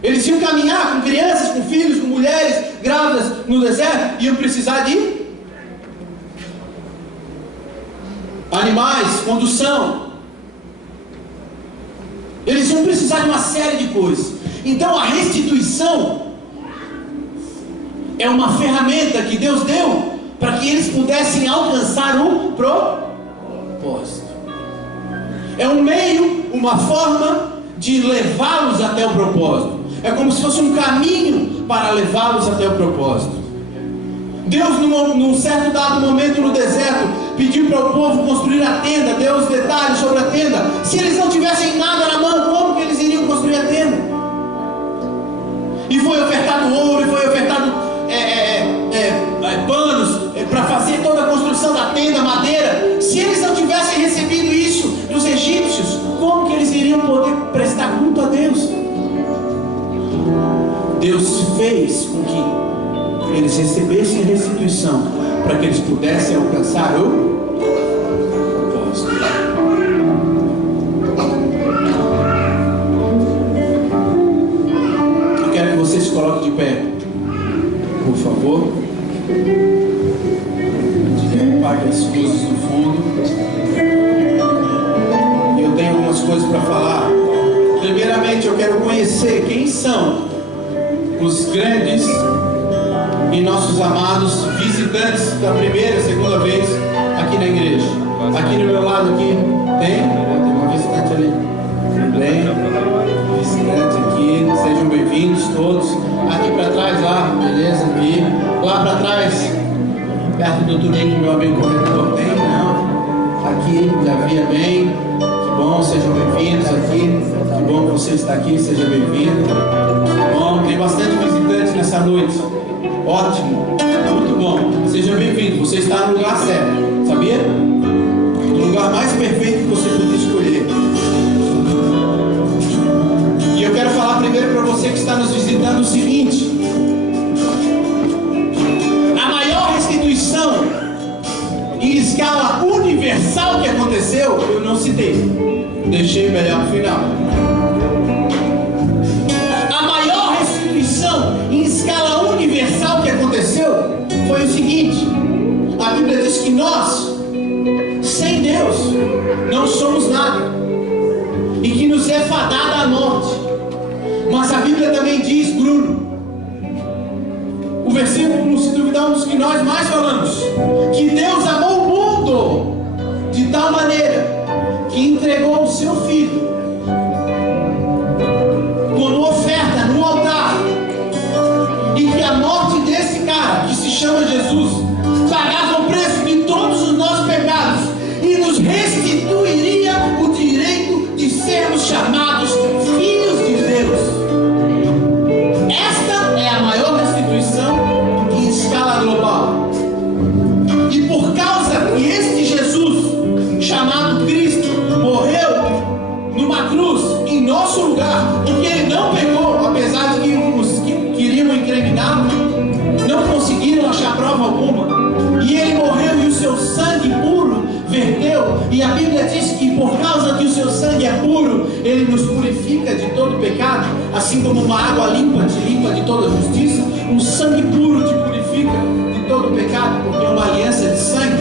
Eles iam caminhar com crianças, com filhos, com mulheres grávidas no deserto, iam precisar de animais, condução. Eles iam precisar de uma série de coisas. Então a restituição é uma ferramenta que Deus deu para que eles pudessem alcançar o propósito. É um meio, uma forma de levá-los até o propósito. É como se fosse um caminho para levá-los até o propósito. Deus, num certo dado momento no deserto, pediu para o povo construir a tenda, deu os detalhes sobre a tenda. Se eles não tivessem nada na mão, como que eles iriam construir a tenda? E foi ofertado ouro, e foi ofertado panos para fazer toda a construção da tenda, madeira. Se eles não tivessem recebido isso dos egípcios, como que eles iriam poder prestar culto a Deus? Deus fez com que eles recebessem restituição para que eles pudessem alcançar o propósito. Eu quero que você se coloque de pé, por favor. Apague as luzes no fundo. Eu tenho algumas coisas para falar. Primeiramente, eu quero conhecer quem são os grandes e nossos amados visitantes da primeira, segunda vez aqui na igreja. Aqui no meu lado aqui tem uma visitante ali. Tem visitante aqui. Sejam bem-vindos todos. Aqui para trás, lá, beleza? Aqui. Lá para trás, perto do Turinho, meu amigo corretor, tem? Não. Aqui, já via bem. Que bom, sejam bem-vindos aqui. Que bom que você está aqui, seja bem-vindo. Bom, tem bastante visitantes nessa noite. Ótimo, muito bom. Seja bem-vindo, você está no lugar certo, sabia? No lugar mais perfeito que você podia escolher. E eu quero falar primeiro para você que está nos visitando o seguinte: a maior restituição em escala universal que aconteceu, eu não citei, deixei melhor no final. A maior restituição em escala universal que aconteceu foi o seguinte: a Bíblia diz que nós, sem Deus, não somos nada, e que nos é fadada a morte. Mas a Bíblia também diz, Bruno, o versículo, se duvidar, um dos que nós mais falamos, que Deus amou o mundo de tal maneira que entregou o seu Filho como oferta no altar, e que a morte desse cara, que se chama Jesus, pagava o preço de todos os nossos pecados e nos restituiria o direito de sermos chamados filhos de Deus. Esta é a maior restituição em escala global. E por causa que este Jesus, chamado Cristo, morreu numa cruz em nosso lugar, porque ele não pecou, apesar de que os que queriam incriminar não conseguiram achar prova alguma, e ele morreu e o seu sangue puro verteu, e a Bíblia diz que por causa que o seu sangue é puro, ele nos purifica de todo pecado, assim como uma água limpa te limpa de toda justiça, um sangue puro te purifica de todo pecado, porque é uma aliança de sangue.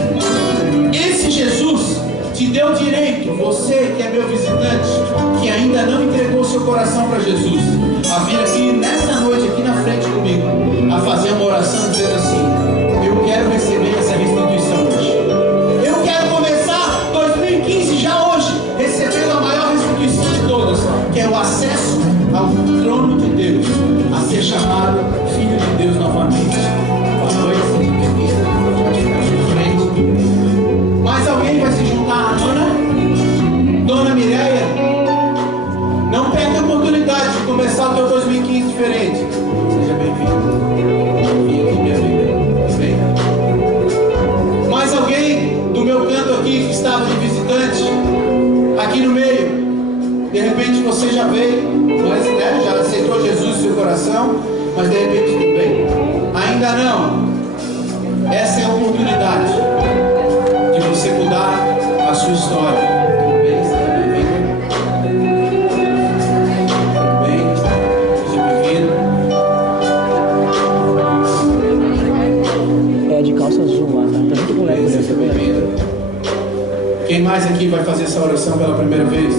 Esse Jesus te deu direito, você que é meu visitante, que ainda não entregou seu coração para Jesus, a vir aqui nessa noite, aqui na frente comigo, a fazer uma oração dizendo assim: eu quero receber essa restituição hoje. Eu quero começar 2015 já hoje, recebendo a maior restituição de todas, que é o acesso ao trono de Deus, a ser chamado filho de Deus novamente. Boa noite, seja bem-vindo. Mais alguém vai se juntar à Dona Mireia? Não perde a oportunidade de começar o teu 2015 diferente. Seja bem-vindo. Vem aqui, minha amiga. Vem. Mais alguém do meu canto aqui que estava de visitante, aqui no meio? De repente você já veio, mas, né, já aceitou Jesus no seu coração, mas de repente tudo bem. Ainda não. Essa é a oportunidade de você mudar a sua história. Tudo bem? Seja bem-vindo. Tudo bem? Seja bem-vindo. É de calça azul lá, tá muito moleque. Seja bem-vindo. Quem mais aqui vai fazer essa oração pela primeira vez?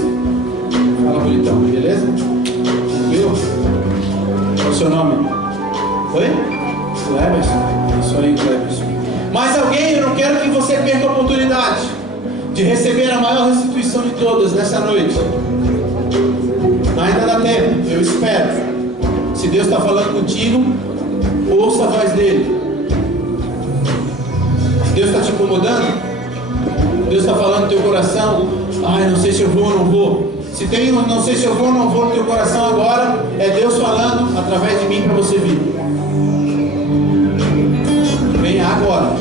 Fala bonitão, beleza? Viu? Qual é o seu nome? Oi? Cleberson? Isso aí, Cleberson. Mais alguém? Eu não quero que você perca a oportunidade de receber a maior restituição de todas nessa noite. Ainda dá tempo, eu espero. Se Deus está falando contigo, ouça a voz dele. Se Deus está te incomodando, Deus está falando no teu coração, ai, não sei se eu vou ou não vou. Se tem um não sei se eu vou ou não vou no teu coração agora, é Deus falando através de mim para você vir. Venha agora.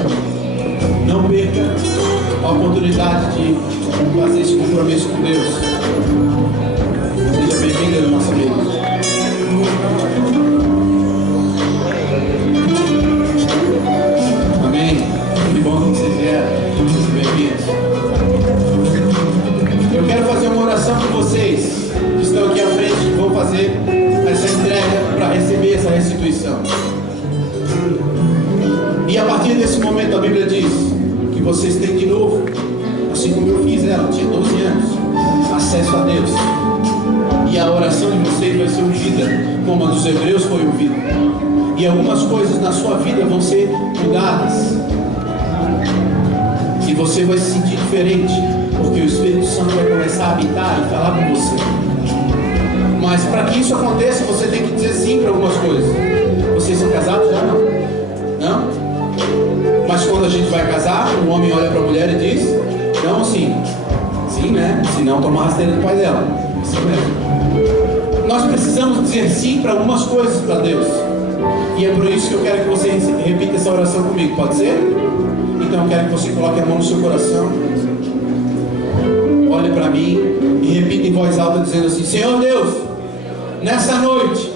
Não perca a oportunidade de fazer esse compromisso com Deus. Seja bem-vindo na nossa vida. Amém. Que bom que você vieram. Bem-vindos. Eu quero fazer uma oração com vocês que estão aqui à frente, que vão fazer essa entrega para receber essa restituição. E a partir desse momento a Bíblia diz que vocês têm de novo, assim como eu fiz ela, tinha 12 anos, acesso a Deus. E a oração de vocês vai ser ouvida, como a dos hebreus foi ouvida. E algumas coisas na sua vida vão ser mudadas. E você vai se sentir diferente, porque o Espírito Santo vai começar a habitar e falar com você. Mas para que isso aconteça, você tem que dizer sim para algumas coisas. Vocês são casados já? Não? Não? Mas quando a gente vai casar, o homem olha para a mulher e diz: não, sim. Sim, né? Senão toma a rasteira do pai dela. Isso mesmo. Nós precisamos dizer sim para algumas coisas para Deus. E é por isso que eu quero que você repita essa oração comigo. Pode ser? Então eu quero que você coloque a mão no seu coração. Olhe para mim e repita em voz alta dizendo assim: Senhor Deus, nessa noite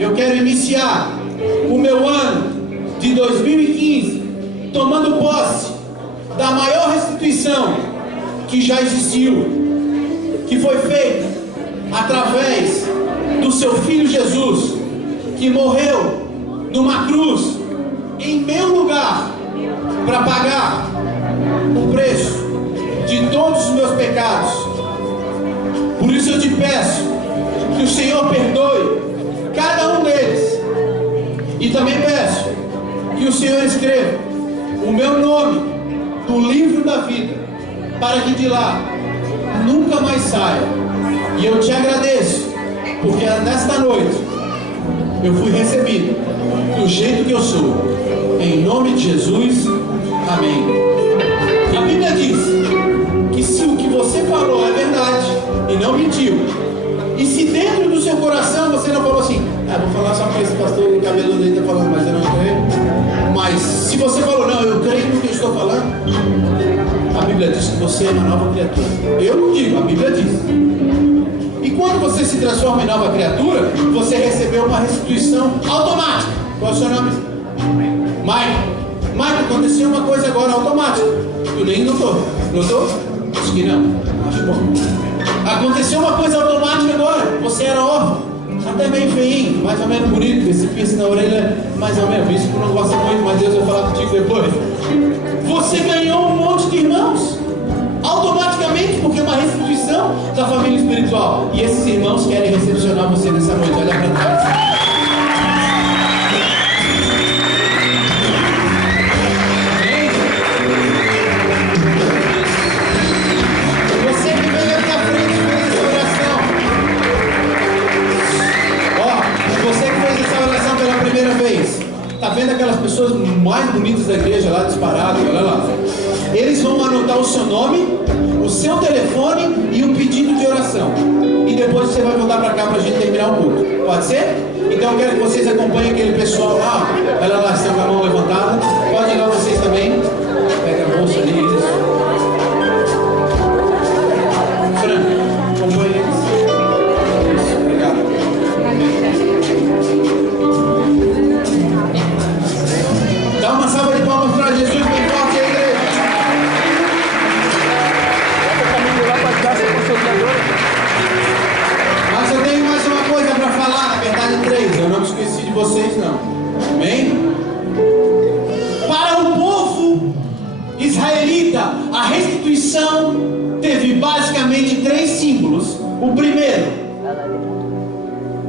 eu quero iniciar o meu ano de 2015 tomando posse da maior restituição que já existiu, que foi feita através do seu Filho Jesus, que morreu numa cruz em meu lugar para pagar o preço de todos os meus pecados. Por isso eu te peço que o Senhor perdoe cada um deles, e também peço que o Senhor escreva o meu nome no livro da vida, para que de lá nunca mais saia. E eu te agradeço, porque nesta noite eu fui recebido do jeito que eu sou, em nome de Jesus, amém. A Bíblia diz que se o que você falou é verdade e não mentiu, e se dentro do seu coração você não falou assim: vou falar só porque esse pastor de cabelo dele está falando, mas eu não creio. Mas se você falou: não, eu creio no que eu estou falando, a Bíblia diz que você é uma nova criatura. Eu não digo, a Bíblia diz. E quando você se transforma em nova criatura, você recebeu uma restituição automática. Qual é o seu nome? Mike, aconteceu uma coisa agora automática. Tu nem notou? Notou? Acho que não. Acho bom. Aconteceu uma coisa automática agora. Você era órfão, até meio feinho, mais ou menos bonito, esse piercing na orelha, mais ou menos. Isso que não gosta muito, mas Deus vai falar contigo depois. Você ganhou um monte de irmãos automaticamente, porque é uma restituição da família espiritual. E esses irmãos querem recepcionar você nessa noite. Olha para trás. Está vendo aquelas pessoas mais bonitas da igreja lá disparadas? Olha lá. Eles vão anotar o seu nome, o seu telefone e um pedido de oração. E depois você vai voltar para cá para a gente terminar o culto. Pode ser? Então eu quero que vocês acompanhem aquele pessoal lá. Olha lá, estão com a mão levantada. Pode ir lá vocês também. Pega a bolsa ali. Isso. Fran, acompanhe eles. Isso, obrigado. Dá uma salva de palmas para Jesus bem forte aí, igreja. Mas eu tenho mais uma coisa para falar, na verdade 3. Eu não me esqueci de vocês não. Amém? Para o povo israelita, a restituição teve basicamente 3 símbolos. O primeiro,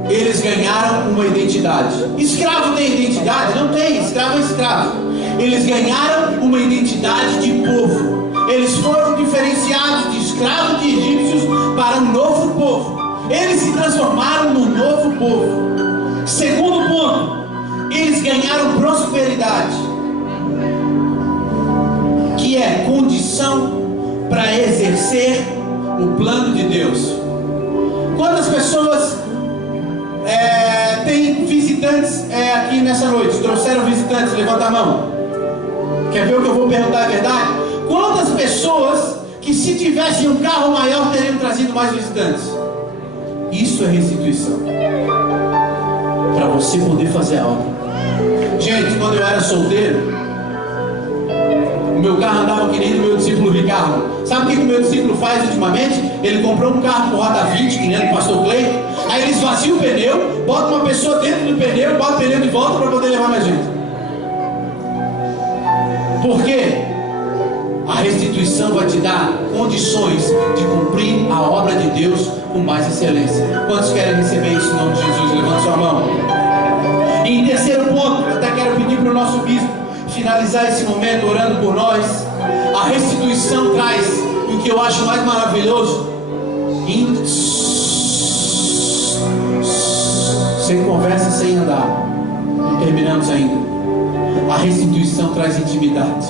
eles ganharam uma identidade. Escravo tem identidade? Não tem, escravo é escravo. Eles ganharam uma identidade de povo. Eles foram diferenciados de escravos de egípcios para um novo povo. Eles se transformaram num novo povo. Segundo ponto, eles ganharam prosperidade, que é condição para exercer o plano de Deus. Quantas pessoas têm visitantes aqui nessa noite? Trouxeram visitantes? Levanta a mão. Quer ver o que eu vou perguntar? É verdade? Quantas pessoas que, se tivessem um carro maior, teriam trazido mais visitantes? Isso é restituição, para você poder fazer a obra. Gente, quando eu era solteiro, o meu carro andava que nem do meu discípulo Ricardo. Sabe o que o meu discípulo faz ultimamente? Ele comprou um carro com roda 20, que nem o pastor Cleiton. Aí ele esvazia o pneu, bota uma pessoa dentro do pneu, bota o pneu de volta para poder levar mais gente. Por quê? A restituição vai te dar condições de cumprir a obra de Deus com mais excelência. Quantos querem receber isso em nome de Jesus? Levanta sua mão. E em terceiro ponto, eu até quero pedir para o nosso bispo finalizar esse momento orando por nós. A restituição traz o que eu acho mais maravilhoso. Sem conversa, sem andar. Não terminamos ainda. A restituição traz intimidade.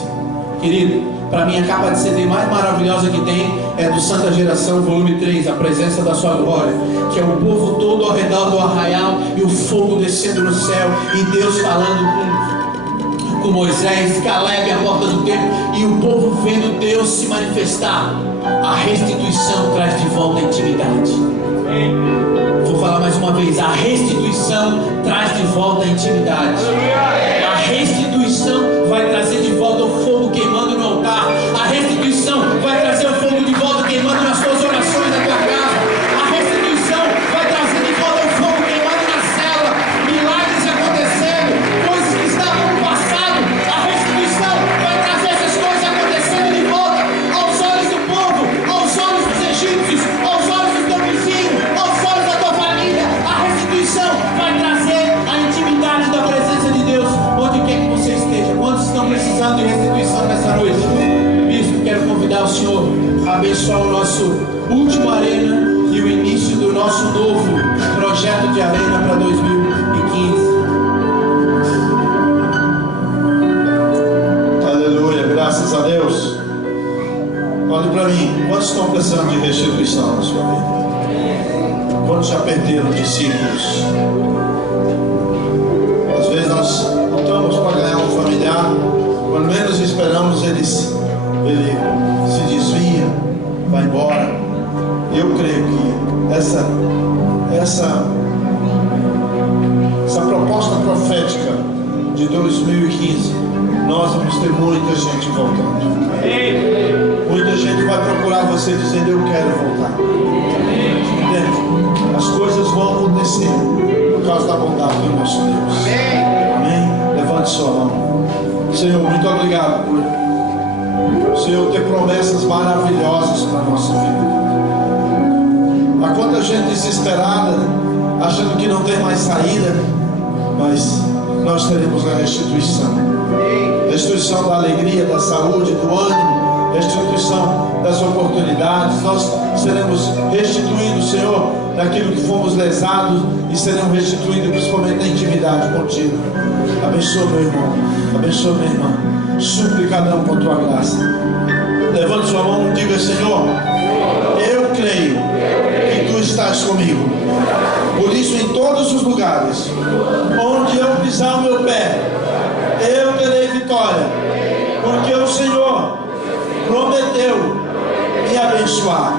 Querido, para mim a capa de CD mais maravilhosa que tem é do Santa Geração, volume 3, A Presença da Sua Glória, que é o povo todo ao redor do arraial e o fogo descendo no céu e Deus falando com Moisés, Caleb à porta do templo e o povo vendo Deus se manifestar. A restituição traz de volta a intimidade. Vou falar mais uma vez: a restituição traz de volta a intimidade. A restituição vai trazer de volta o fogo queimando no altar. A restituição vai trazer o fogo de volta queimando nas suas orações da tua casa. A restituição vai trazer de volta o fogo queimando na célula. Milagres acontecendo, coisas que estavam no passado. A restituição vai trazer essas coisas acontecendo de volta aos olhos do povo, aos olhos dos egípcios, aos olhos do teu vizinho, aos olhos da tua família. A restituição vai trazer a intimidade da presença de Deus onde quer que você esteja. Quantos estão precisando de restituição nessa noite? Bispo, quero convidar o Senhor a abençoar o nosso último arena e o início do nosso novo projeto de arena para 2015. Aleluia, graças a Deus. Olhe para mim, quantos estão precisando de restituição na sua vida? Quantos já perderam discípulos? Às vezes nós lutamos para ganhar um familiar, quando menos esperamos ele se desvia, vai embora. Eu creio que essa proposta profética de 2015, nós vamos ter muita gente voltando. Muita gente vai procurar você dizendo: eu quero voltar. Entende? As coisas vão acontecer por causa da bondade do nosso Deus. Amém? Levante sua mão. Senhor, muito obrigado por o Senhor ter promessas maravilhosas para a nossa vida. Há quanta gente desesperada, achando que não tem mais saída, mas nós teremos a restituição. Restituição da alegria, da saúde, do ânimo, restituição das oportunidades. Nós seremos restituídos, Senhor, daquilo que fomos lesados, e seremos restituídos principalmente na intimidade contigo. Abençoa meu irmão, abençoa minha irmã, supre cada um com a tua graça. Levante sua mão e diga: Senhor, eu creio que tu estás comigo. Por isso, em todos os lugares onde eu pisar o meu pé, eu terei vitória, porque o Senhor prometeu me abençoar.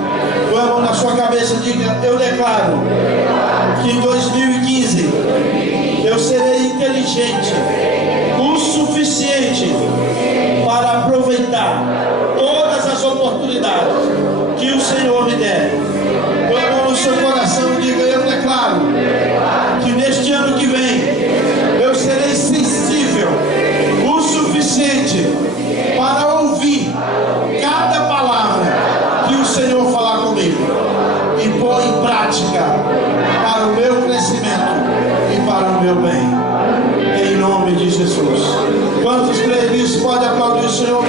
Põe a mão na sua cabeça e diga: eu declaro que em 2015 eu serei inteligente o suficiente para aproveitar todas as oportunidades que o Senhor me der. Põe a mão no seu coração e diga: eu declaro que neste ano que vem eu serei sensível o suficiente para ouvir cada palavra que o Senhor falar comigo e pôr em prática para o meu crescimento e para o meu bem, em nome de Jesus. Quantos creem nisso? Pode aplaudir o Senhor.